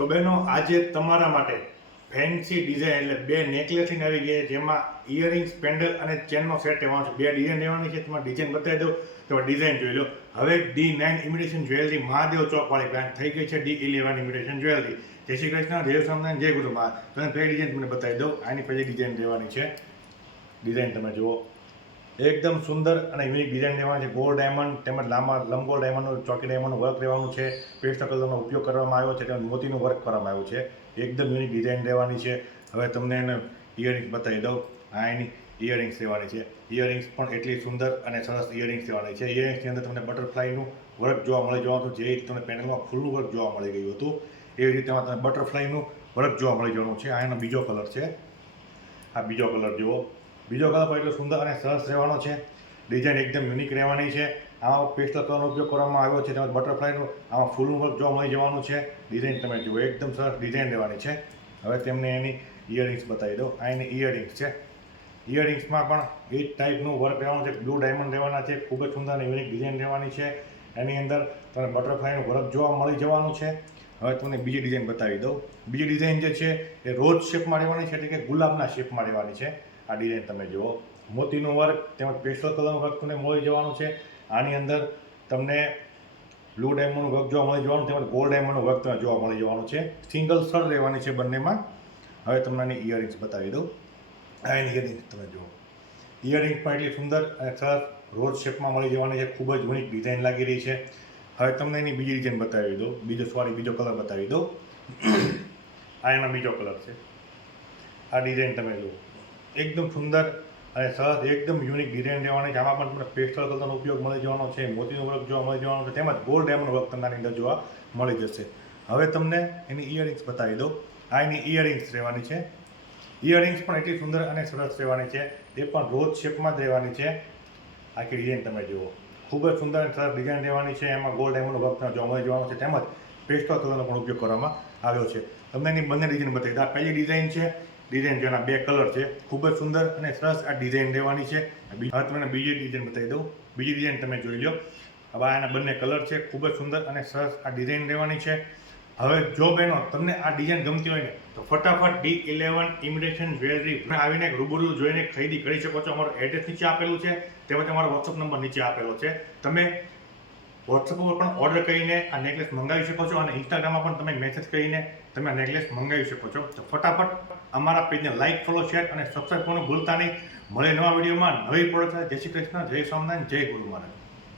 તો બહેનો આજે તમારા માટે ફેન્સી ડિઝાઇન એટલે બે નેકલેસ આવી ગયા જેમાં ઇયરિંગ્સ પેન્ડલ અને ચેનનો સેટ લેવાનો છે. બે ડિઝાઇન લેવાની છે. તમારે ડિઝાઇન બતાવી દઉં તમે ડિઝાઇન જોઈ લો. હવે D9 ઇમિટેશન જ્વેલરી મહાદેવ ચોકવાળી બ્રાન્ડ થઈ ગઈ છે D11 ઇમિટેશન જ્વેલરી. જય શ્રી કૃષ્ણ, જય સ્વામિનારાયણ, જય ગુરુ મહારાજ. તમે પહેલી ડિઝાઇન તમને બતાવી દઉં. આની પહેલી ડિઝાઇન લેવાની છે. ડિઝાઇન તમે જુઓ, એકદમ સુંદર અને યુનિક ડિઝાઇન લેવાની છે. ગોલ્ડ ડાયમંડ તેમજ લાંબા લંબગોળ ડાયમંડનું ચોકી ડાયમંડનું વર્ક લેવાનું છે. પેસ્ટ કલરનો ઉપયોગ કરવામાં આવ્યો છે, તેમજ મોતીનું વર્ક કરવામાં આવ્યું છે. એકદમ યુનિક ડિઝાઇન લેવાની છે. હવે તમને એને ઇયરિંગ્સ બતાવી દઉં. આ એની ઇયરિંગ્સ લેવાની છે. ઇયરિંગ્સ પણ એટલી સુંદર અને સરસ ઇયરિંગ્સ લેવાની છે. ઇયરિંગ્સની અંદર તમને બટરફ્લાયનું વર્ક જોવા મળી જવાનું છે. જે રીતે તમને પેનલમાં ફૂલનું વર્ક જોવા મળી ગયું હતું એવી રીતે તમને બટરફ્લાયનું વર્ક જોવા મળી જવાનું છે. આ એનો બીજો કલર છે. આ બીજો કલર જુઓ. બીજો કલર પણ એટલો સુંદર અને સરસ રહેવાનો છે. ડિઝાઇન એકદમ યુનિક રહેવાની છે. આમાં પેસ્ટલ કલરનો ઉપયોગ કરવામાં આવ્યો છે. તેમજ બટરફ્લાયનું આમાં ફૂલનું વર્ક જોવા મળી જવાનું છે. ડિઝાઇન તમે જુઓ, એકદમ સરસ ડિઝાઇન રહેવાની છે. હવે તેમને એની ઇયરિંગ્સ બતાવી દો. આ એની ઇયરિંગ્સ છે. ઇયરિંગ્સમાં પણ એ જ ટાઈપનું વર્ક રહેવાનું છે. બ્લુ ડાયમંડ રહેવાના છે. ખૂબ જ સુંદર અને યુનિક ડિઝાઇન રહેવાની છે. એની અંદર તમને બટરફ્લાયનું વર્ક જોવા મળી જવાનું છે. હવે તમને બીજી ડિઝાઇન બતાવી દઉં. બીજી ડિઝાઇન જે છે એ રોઝ શેપમાં રહેવાની છે, એટલે કે ગુલાબના શેપમાં રહેવાની છે. આ ડિઝાઇન તમે જુઓ, મોતીનું વર્ક તેમજ પેસ્ટલ કલરનું વર્ક તમને મળી જવાનું છે. આની અંદર તમને બ્લુ ડાયમંડનું વર્ક જોવા મળી જવાનું, તેમજ ગોલ્ડ ડાયમંડનું વર્ક તમને જોવા મળી જવાનું છે. સિંગલ સર રહેવાની છે બંનેમાં. હવે તમને આની ઇયરિંગ્સ બતાવી દઉં. આ એની ઇયરિંગ્સ તમે જુઓ. ઇયરિંગ્સ પણ એટલી સુંદર અને સરસ રોઝ શેપમાં મળી જવાની છે. ખૂબ જ યુનિક ડિઝાઇન લાગી રહી છે. હવે તમને એની બીજી ડિઝાઇન બતાવી દઉં. બીજો કલર બતાવી દઉં. આ એનો બીજો કલર છે. આ ડિઝાઇન તમે જુઓ, એકદમ સુંદર અને સરસ એકદમ યુનિક ડિઝાઇન રહેવાની છે. આમાં પણ તમને પેસ્ટલ કલરનો ઉપયોગ મળી જવાનો છે. મોતીનું વર્ક જોવા મળી જવાનું છે. તેમજ ગોલ્ડ ડાયમંડ વર્ક તમને આની અંદર જોવા મળી જશે. હવે તમને એની ઇયરિંગ્સ બતાવી દઉં. આ એની ઇયરિંગ્સ રહેવાની છે. ઇયરિંગ્સ પણ એટલી સુંદર અને સરસ રહેવાની છે. એ પણ રોઝ શેપમાં જ રહેવાની છે. આખી ડિઝાઇન તમે જુઓ, ખૂબ જ સુંદર અને સરસ ડિઝાઇન રહેવાની છે. એમાં ગોલ્ડ ડાયમંડ વર્ક તમને જોવા મળી જવાનું છે. તેમજ પેસ્ટલ કલરનો પણ ઉપયોગ કરવામાં આવ્યો છે. તમને એની બંને ડિઝાઇન બતાવી દઉં. આ પહેલી ડિઝાઇન છે. ડિઝાઇન જેના બે કલર છે. ખૂબ જ સુંદર અને સરસ આ ડિઝાઇન રહેવાની છે. હવે તમને બીજી ડિઝાઇન બતાવી દઉં. બીજી ડિઝાઇન તમે જોઈ લો. હવે આના બંને કલર છે. ખૂબ જ સુંદર અને સરસ આ ડિઝાઇન રહેવાની છે. હવે જો બહેનો તમને આ ડિઝાઇન ગમતી હોય ને તો ફટાફટ D11 ઇમિટેશન જ્વેલરી આવીને રૂબરૂ જોઈને ખરીદી કરી શકો છો. અમારું એડ્રેસ નીચે આપેલું છે, તેમજ અમારો વોટ્સઅપ નંબર નીચે આપેલો છે. તમે વોટ્સઅપ ઉપર પણ ઓર્ડર કરીને આ નેકલેસ મંગાવી શકો છો અને ઇન્સ્ટાગ્રામમાં પણ તમે મેસેજ કરીને તમે આ નેકલેસ મંગાવી શકો છો. તો ફટાફટ અમારા પેજને લાઇક, ફોલો, શેર અને સબસ્ક્રાઈબ કરવાનું ભૂલતા નહીં. મળે નવા વિડીયોમાં નવી પ્રોડક્ટ. જય શ્રી કૃષ્ણ, જય સ્વામિનારાયણ, જય ગુરુ મહારાજ.